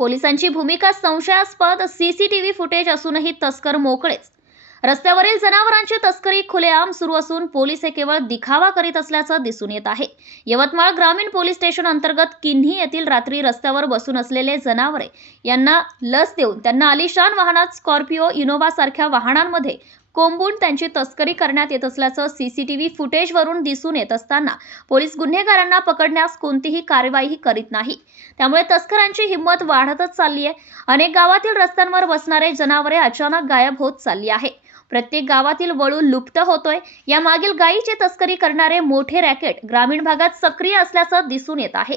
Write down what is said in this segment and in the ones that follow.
पोलिसांची भूमिका संशयास्पद सीसीटीव्ही फुटेज असूनही तस्कर मोकळेच. रस्त्यावरील जनावरांची तस्करी खुलेआम सुरू असून पोलीस हे केवळ दिखावा करीत असल्याचं दिसून येत आहे. यवतमाळ ग्रामीण पोलीस स्टेशन अंतर्गत किन्ही येथील रात्री रस्त्यावर बसून असलेले जनावरे यांना लस देऊन त्यांना आलिशान वाहनात स्कॉर्पिओ इनोव्हा सारख्या वाहनांमध्ये कोंबून त्यांची तस्करी करण्यात येत असल्याचं सीसीटीव्ही फुटेजवरून दिसून येत असताना पोलीस गुन्हेगारांना पकडण्यास कोणतीही कारवाईही करीत नाही. त्यामुळे तस्करांची हिंमत वाढतच चालली आहे. अनेक गावातील रस्त्यांवर बसणारे जनावरे अचानक गायब होत चालली आहे. प्रत्येक गावातील वळू लुप्त होतोय. या मागील गायीची तस्करी करणारे मोठे रॅकेट ग्रामीण भागात सक्रिय असल्याचं दिसून येत आहे.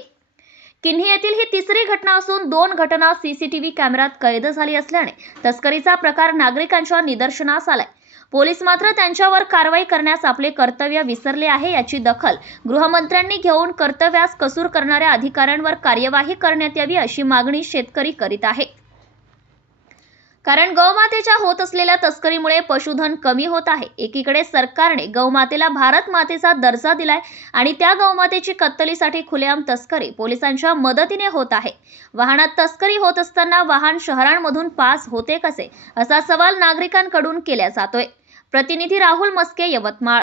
किन्ही येथील ही तिसरी घटना असून दोन घटना सीसीटीव्ही कॅमेऱ्यात कैद झाली असल्याने तस्करीचा प्रकार नागरिकांच्या निदर्शनास आलाय. पोलीस मात्र त्यांच्यावर कारवाई करण्यास आपले कर्तव्य विसरले आहे याची दखल गृहमंत्र्यांनी घेऊन कर्तव्यास कसूर करणाऱ्या अधिकाऱ्यांवर कार्यवाही करण्यात यावी अशी मागणी शेतकरी करीत आहे. कारण गौमातेच्या होत असलेल्या तस्करीमुळे पशुधन कमी होत आहे. एकीकडे सरकारने गौमातेला भारत मातेचा दर्जा दिलाय आणि त्या गौमातेची कत्तलीसाठी खुलेआम तस्करी पोलिसांच्या मदतीने होत आहे. वाहनात तस्करी होत असताना वाहन शहरांमधून पास होते कसे? असा सवाल नागरिकांकडून केला जातोय. प्रतिनिधी राहुल मस्के यवतमाळ.